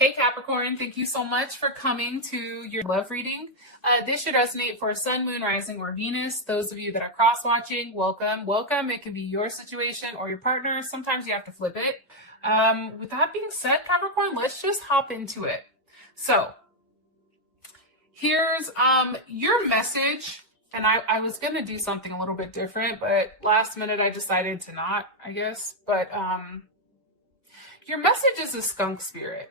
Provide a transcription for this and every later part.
Hey Capricorn, thank you so much for coming to your love reading. This should resonate for Sun, Moon, Rising, or Venus. Those of you that are cross-watching, welcome. Welcome. It can be your situation or your partner. Sometimes you have to flip it. With that being said, Capricorn, let's just hop into it. So here's your message. And I was going to do something a little bit different, but last minute I decided to not, I guess. But your message is a skunk spirit.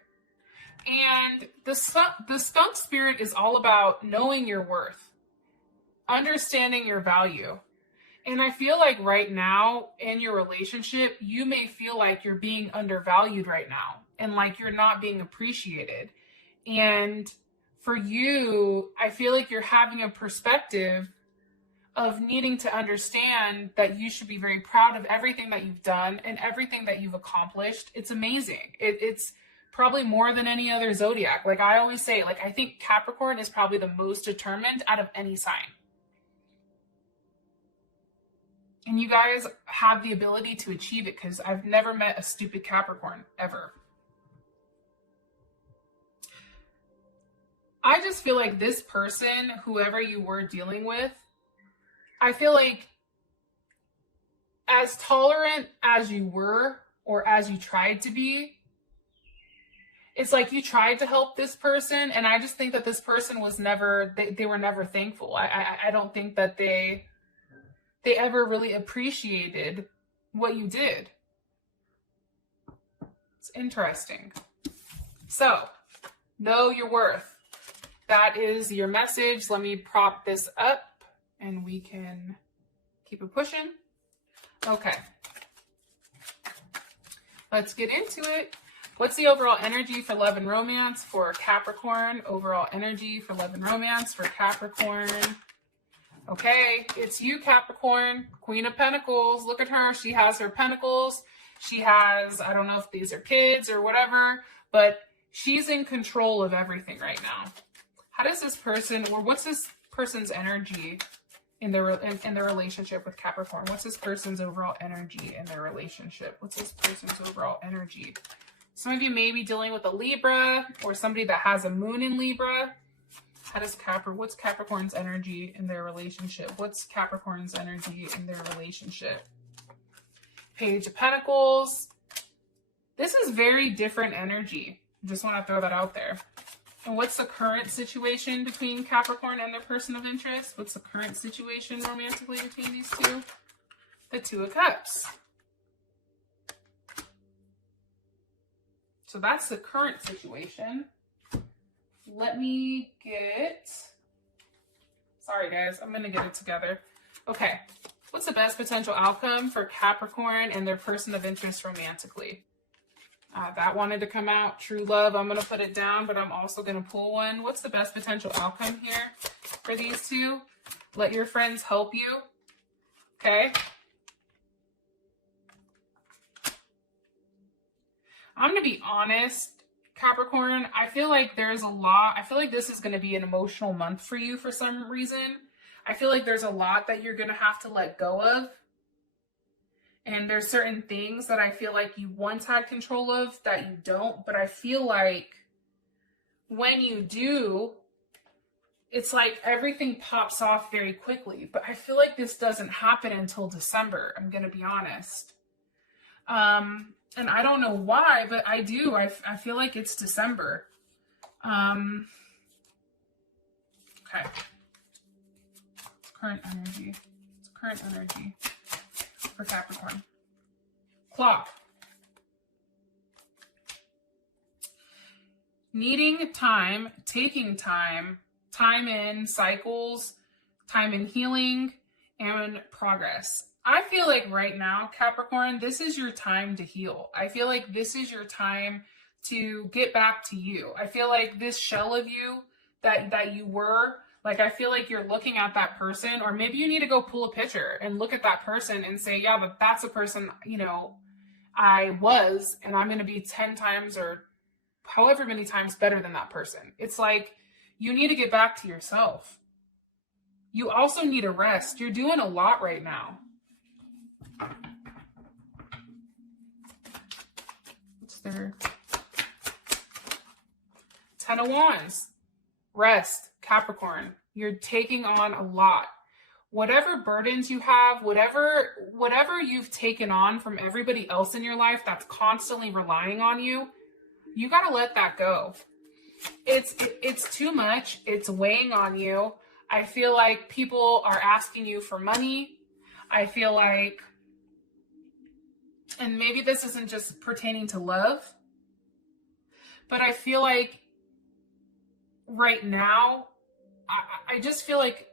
And the skunk spirit is all about knowing your worth, understanding your value. And I feel like right now in your relationship, you may feel like you're being undervalued right now and like you're not being appreciated. And for you, I feel like you're having a perspective of needing to understand that you should be very proud of everything that you've done and everything that you've accomplished. It's amazing. It's probably more than any other zodiac. Like I always say, like I think Capricorn is probably the most determined out of any sign. And you guys have the ability to achieve it because I've never met a stupid Capricorn ever. I just feel like this person, whoever you were dealing with, I feel like as tolerant as you were or as you tried to be, it's like you tried to help this person, and I just think that this person was never, they were never thankful. I don't think that they ever really appreciated what you did. It's interesting. So, know your worth. That is your message. Let me prop this up, and we can keep it pushing. Okay. Let's get into it. What's the overall energy for love and romance for Capricorn? Overall energy for love and romance for Capricorn. Okay, it's you, Capricorn, Queen of Pentacles. Look at her. She has her pentacles. She has, I don't know if these are kids or whatever, but she's in control of everything right now. How does this person, or what's this person's energy in their relationship with Capricorn? What's this person's overall energy in their relationship? What's this person's overall energy? Some of you may be dealing with a Libra or somebody that has a moon in Libra. How does what's Capricorn's energy in their relationship? What's Capricorn's energy in their relationship? Page of Pentacles. This is very different energy. Just want to throw that out there. And what's the current situation between Capricorn and their person of interest? What's the current situation romantically between these two? The Two of Cups. So that's the current situation. Let me get, sorry guys, I'm going to get it together. Okay, what's the best potential outcome for Capricorn and their person of interest romantically? That wanted to come out. True love, I'm going to put it down, but I'm also going to pull one. What's the best potential outcome here for these two? Let your friends help you. Okay. I'm going to be honest, Capricorn. I feel like there's a lot. I feel like this is going to be an emotional month for you for some reason. I feel like there's a lot that you're going to have to let go of. And there's certain things that I feel like you once had control of that you don't. But I feel like when you do, it's like everything pops off very quickly. But I feel like this doesn't happen until December. I'm going to be honest. And I don't know why, but I do. I feel like it's December. Okay. Current energy. It's current energy for Capricorn. Clock. Needing time, taking time, time in cycles, time in healing, and progress. I feel like right now, Capricorn, this is your time to heal. I feel like this is your time to get back to you. I feel like this shell of you that you were, like, I feel like you're looking at that person, or maybe you need to go pull a picture and look at that person and say, yeah, but that's a person, you know, I was, and I'm going to be 10 times or however many times better than that person. It's like, you need to get back to yourself. You also need a rest. You're doing a lot right now. What's their Ten of Wands. Rest, Capricorn. You're taking on a lot. Whatever burdens you have, whatever you've taken on from everybody else in your life that's constantly relying on you, you got to let that go. It's too much. It's weighing on you. I feel like people are asking you for money. I feel like, and maybe this isn't just pertaining to love, but I feel like right now, I just feel like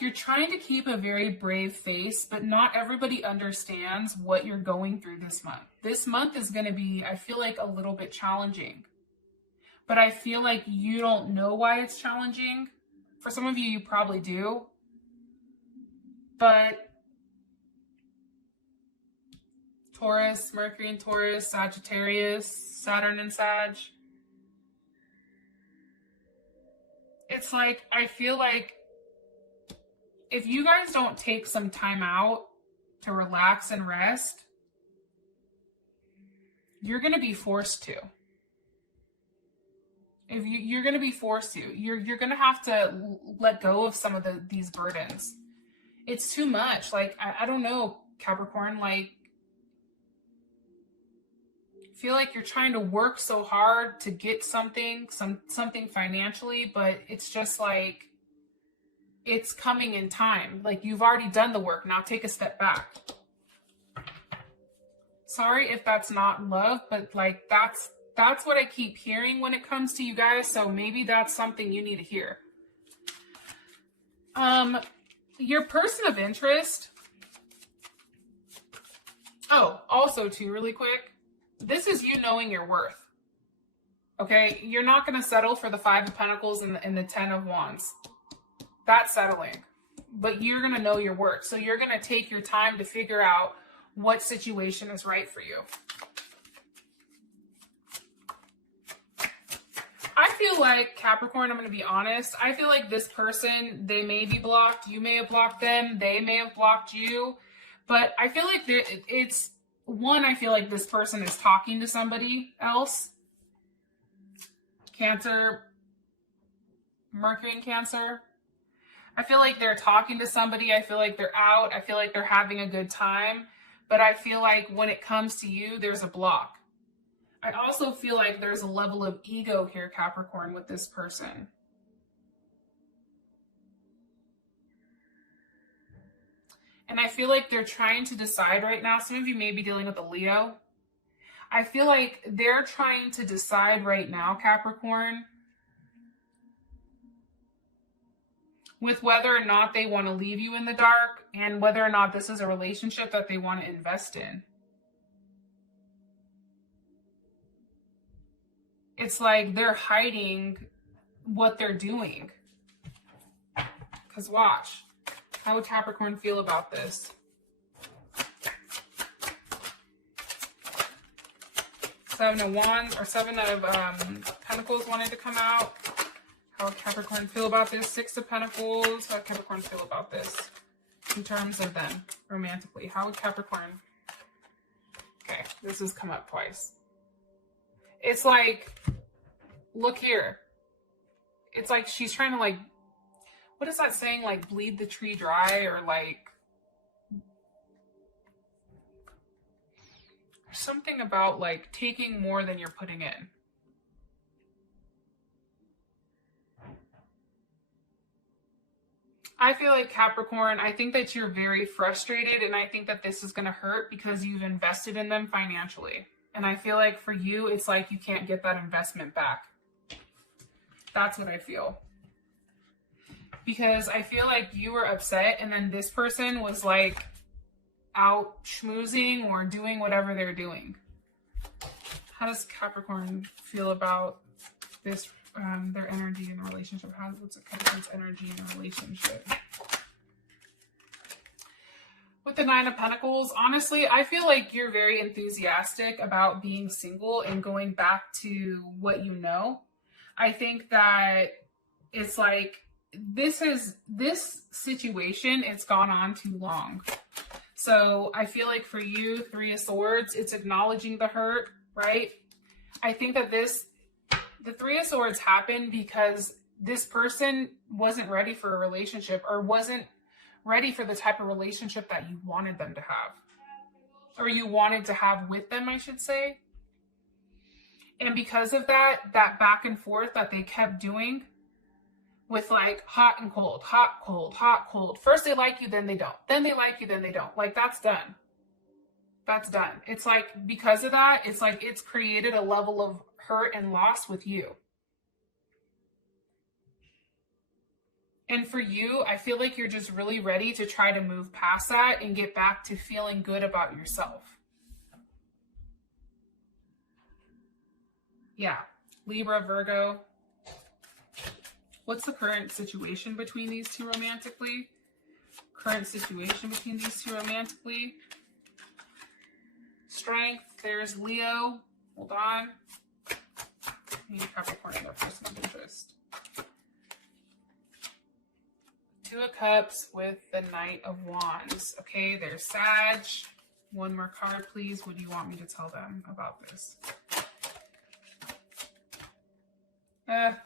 you're trying to keep a very brave face, but not everybody understands what you're going through this month. This month is going to be, I feel like, a little bit challenging. But I feel like you don't know why it's challenging. For some of you, you probably do. But Taurus, Mercury in Taurus, Sagittarius, Saturn in Sag. It's like, I feel like if you guys don't take some time out to relax and rest, you're going to be forced to. If you're going to be forced to. You're going to have to let go of some of these burdens. It's too much. Like, I don't know, Capricorn, like, I feel like you're trying to work so hard to get something financially, but it's just like, it's coming in time. Like, you've already done the work. Now take a step back. Sorry if that's not love, but like, that's what I keep hearing when it comes to you guys. So maybe that's something you need to hear. Your person of interest. Oh, also too, really quick. This is you knowing your worth. Okay. You're not going to settle for the Five of Pentacles and the Ten of Wands. That's settling, but you're going to know your worth. So you're going to take your time to figure out what situation is right for you. I feel like, Capricorn, I'm going to be honest. I feel like this person, they may be blocked. You may have blocked them. They may have blocked you. But I feel like I feel like this person is talking to somebody else. Cancer, Mercury in Cancer. I feel like they're talking to somebody. I feel like they're out. I feel like they're having a good time. But I feel like when it comes to you, there's a block. I also feel like there's a level of ego here, Capricorn, with this person. And I feel like they're trying to decide right now. Some of you may be dealing with a Leo. I feel like they're trying to decide right now, Capricorn, with whether or not they want to leave you in the dark and whether or not this is a relationship that they want to invest in. It's like they're hiding what they're doing. Because watch, how would Capricorn feel about this? Seven of Wands or Seven of Pentacles wanted to come out. How would Capricorn feel about this? Six of Pentacles. How would Capricorn feel about this in terms of them romantically? How would Capricorn? Okay, this has come up twice. It's like, look here. It's like she's trying to, like, what is that saying? Like, bleed the tree dry, or like something about like taking more than you're putting in. I feel like, Capricorn, I think that you're very frustrated, and I think that this is going to hurt because you've invested in them financially. And I feel like for you, it's like you can't get that investment back. That's what I feel. Because I feel like you were upset, and then this person was like out schmoozing or doing whatever they're doing. How does Capricorn feel about this? Their energy in a relationship. What's Capricorn's energy in a relationship? With the Nine of Pentacles, honestly, I feel like you're very enthusiastic about being single and going back to what you know. I think that it's like this situation, it's gone on too long. So I feel like for you, Three of Swords, it's acknowledging the hurt, right? I think that the Three of Swords happened because this person wasn't ready for a relationship, or wasn't ready for the type of relationship that you wanted them to have, or you wanted to have with them, I should say. And because of that back and forth that they kept doing with like hot and cold, hot, cold, hot, cold. First they like you, then they don't. Then they like you, then they don't. Like, that's done. That's done. It's like, because of that, it's like it's created a level of hurt and loss with you. And for you, I feel like you're just really ready to try to move past that and get back to feeling good about yourself. Yeah. Libra, Virgo. What's the current situation between these two romantically? Current situation between these two romantically. Strength. There's Leo. Hold on. I need Capricorn in their personal interest. Two of Cups with the Knight of Wands. Okay, there's Sag. One more card, please. What do you want me to tell them about this?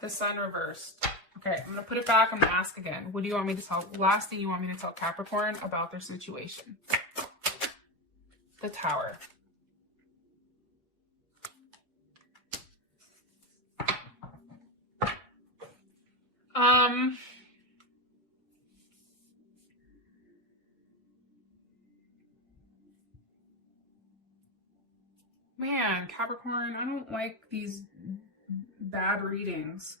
The Sun reversed. Okay, I'm going to put it back. I'm going to ask again. What do you want me to tell? Last thing you want me to tell Capricorn about their situation. The Tower. Man, Capricorn, I don't like these bad readings.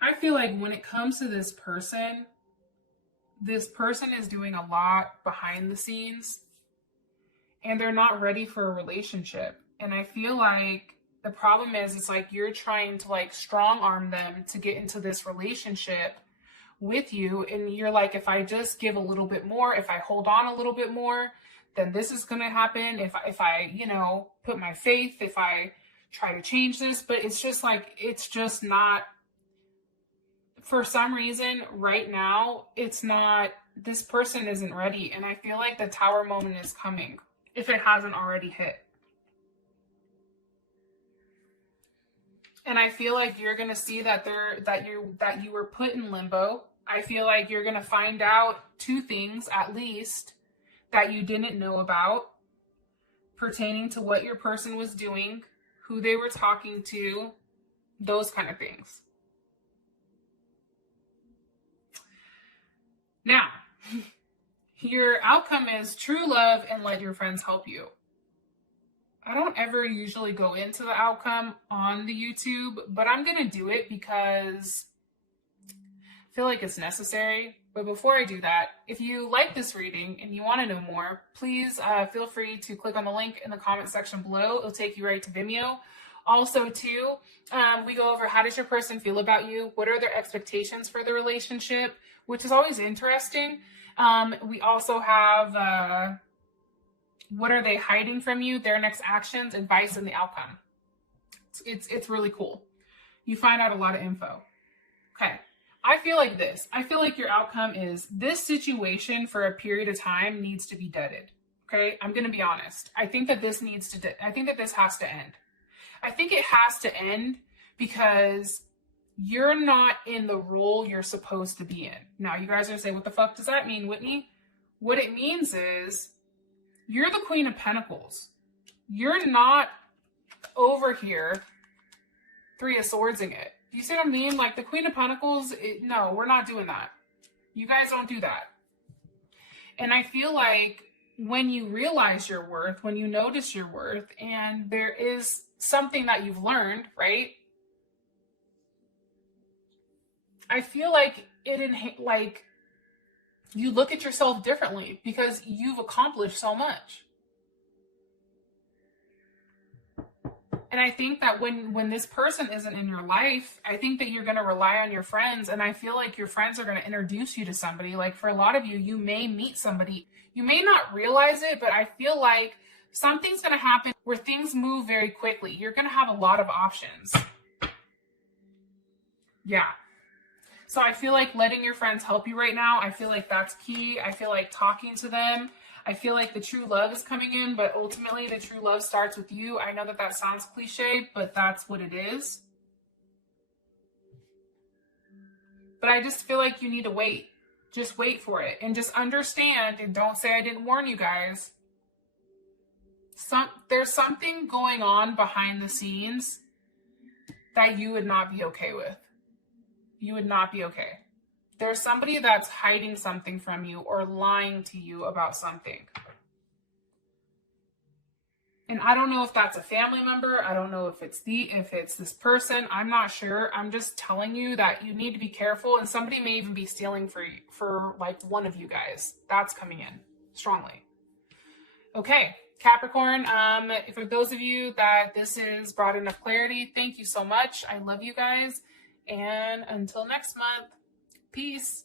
I feel like when it comes to this person is doing a lot behind the scenes, and they're not ready for a relationship. And I feel like the problem is, it's like you're trying to like strong arm them to get into this relationship with you. And you're like, if I just give a little bit more, if I hold on a little bit more, then this is going to happen. If I, you know, put my faith, if I try to change this, but it's just like, it's just not, for some reason right now, it's not, this person isn't ready. And I feel like the Tower moment is coming, if it hasn't already hit. And I feel like you're going to see that you were put in limbo. I feel like you're going to find out two things at least that you didn't know about pertaining to what your person was doing, who they were talking to, those kind of things. Now, your outcome is true love and let your friends help you. I don't ever usually go into the outcome on the YouTube, but I'm going to do it because I feel like it's necessary. But before I do that, if you like this reading and you want to know more, please feel free to click on the link in the comment section below. It'll take you right to Vimeo. Also, too, we go over, how does your person feel about you? What are their expectations for the relationship? Which is always interesting. We also have, what are they hiding from you? Their next actions, advice, and the outcome. It's really cool. You find out a lot of info. Okay. I feel like this. I feel like your outcome is this situation for a period of time needs to be deaded. Okay. I'm going to be honest. I think that this I think that this has to end. I think it has to end because you're not in the role you're supposed to be in. Now, you guys are going to say, what the fuck does that mean, Whitney? What it means is you're the Queen of Pentacles. You're not over here Three of Swordsing it. You see what I mean? Like the Queen of Pentacles, no, we're not doing that. You guys don't do that. And I feel like when you realize your worth, when you notice your worth, and there is something that you've learned, right? I feel like you look at yourself differently because you've accomplished so much. And I think that when this person isn't in your life, I think that you're going to rely on your friends. And I feel like your friends are going to introduce you to somebody. Like for a lot of you, you may meet somebody. You may not realize it, but I feel like something's going to happen where things move very quickly. You're going to have a lot of options. Yeah. So I feel like letting your friends help you right now, I feel like that's key. I feel like talking to them. I feel like the true love is coming in, but ultimately the true love starts with you. I know that that sounds cliche, but that's what it is. But I just feel like you need to wait. Just wait for it and just understand, and don't say I didn't warn you guys. There's something going on behind the scenes that you would not be okay with. You would not be okay. There's somebody that's hiding something from you or lying to you about something. And I don't know if that's a family member. I don't know if it's this person. I'm not sure. I'm just telling you that you need to be careful, and somebody may even be stealing for like one of you guys. That's coming in strongly. Okay, Capricorn, for those of you that this is brought enough clarity, thank you so much. I love you guys. And until next month, peace.